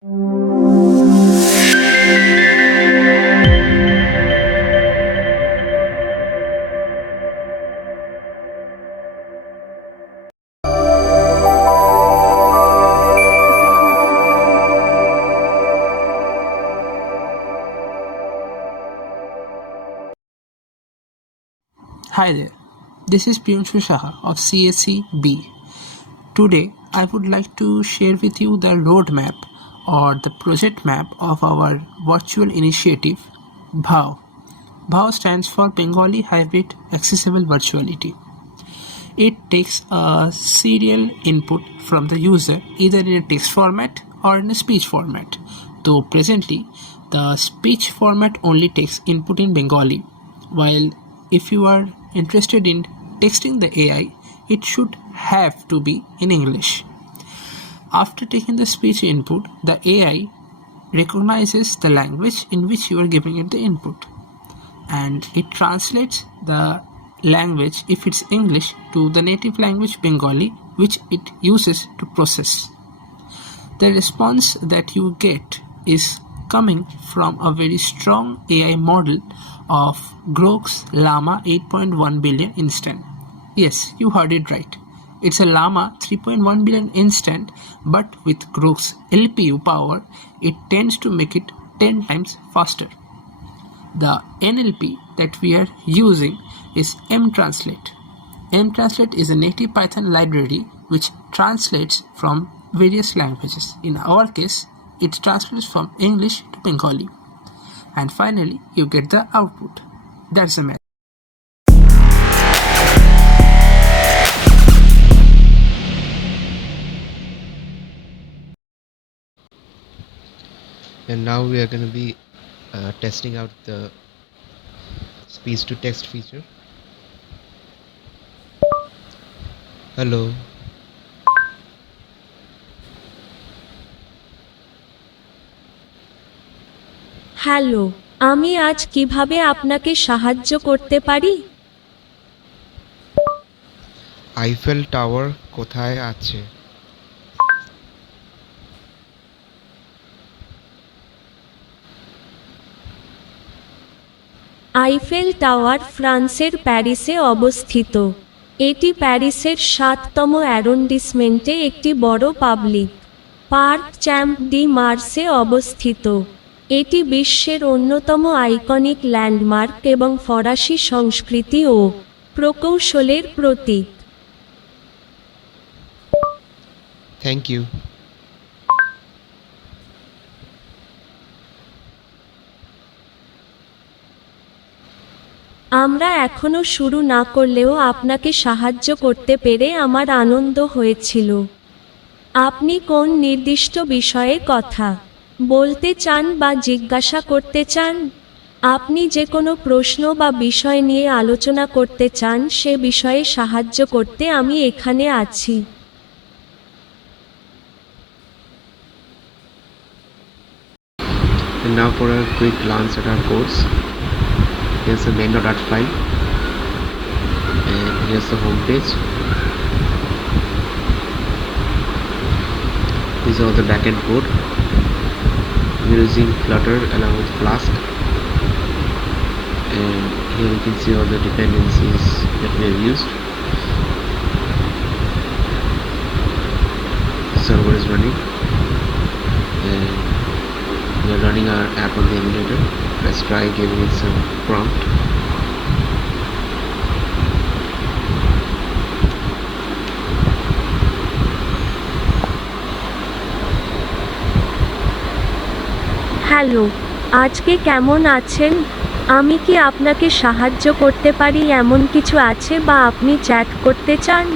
Hi there, this is Priyanshu Shah of CSC B. Today, I would like to share with you the roadmap or the project map of our virtual initiative BHAV. BHAV stands for Bengali Hybrid Accessible Virtuality. It takes a serial input from the user either in a text format or in a speech format, though presently the speech format only takes input in Bengali, while if you are interested in texting the AI, it should have to be in English. After taking the speech input, the AI recognizes the language in which you are giving it the input, and it translates the language, if it's English, to the native language Bengali, which it uses to process. The response that you get is coming from a very strong AI model of Grok's Llama 8.1 billion instant. Yes, you heard it right. It's a Llama 3.1 billion instant, but with Grok's LPU power, it tends to make it 10 times faster. The NLP that we are using is mTranslate. mTranslate is a native Python library which translates from various languages. In our case, it translates from English to Bengali. And finally, you get the output. That's the math. And now we are going to be testing out the speech to text feature. Hello. Hello, আমি আজ কিভাবে আপনাকে সাহায্য করতে পারি? Eiffel tower কোথায় আছে? Eiffel tower ফ্রান্সের প্যারিসে অবস্থিত। এটি প্যারিসের ৭তম অ্যারোন্ডিসমেন্টে একটি বড় public park champ de Marseille অবস্থিত। এটি বিশ্বের অন্যতম আইকনিক ল্যান্ডমার্ক এবং ফরাসি সংস্কৃতি ও প্রকৌশলের প্রতীক। Thank you. আমরা এখনো শুরু না করলেও আপনাকে সাহায্য করতে পেরে আমার আনন্দ হয়েছিল। আপনি কোন নির্দিষ্ট বিষয়ে কথা বলতে চান বা জিজ্ঞাসা করতে চান? আপনি যে কোনো প্রশ্ন বা বিষয় নিয়ে আলোচনা করতে চান সে বিষয়ে সাহায্য করতে আমি এখানে আছি। And now for a quick glance at our course. Here's the main.art file and here's the home page. These are the backend code. We're using Flutter along with Flask, and here you can see all the dependencies that we have used. The server is running and we are running our app on the emulator. Let's try giving it some prompt. Hello, আজকে কেমন আছেন? আমি কি আপনাকে সাহায্য করতে পারি এমন কিছু আছে বা আপনি চ্যাট করতে চান?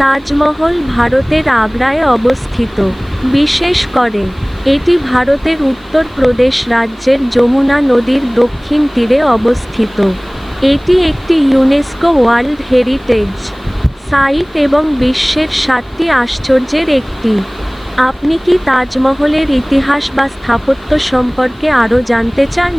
তাজমহল ভারতের আগ্রায় অবস্থিত। বিশেষ করে এটি ভারতের উত্তরপ্রদেশ রাজ্যের যমুনা নদীর দক্ষিণ তীরে অবস্থিত। এটি একটি ইউনেস্কো ওয়ার্ল্ড হেরিটেজ সাইট এবং বিশ্বের 7টি আশ্চর্যের একটি। আপনি কি তাজমহলের ইতিহাস বা স্থাপত্য সম্পর্কে আরও জানতে চান?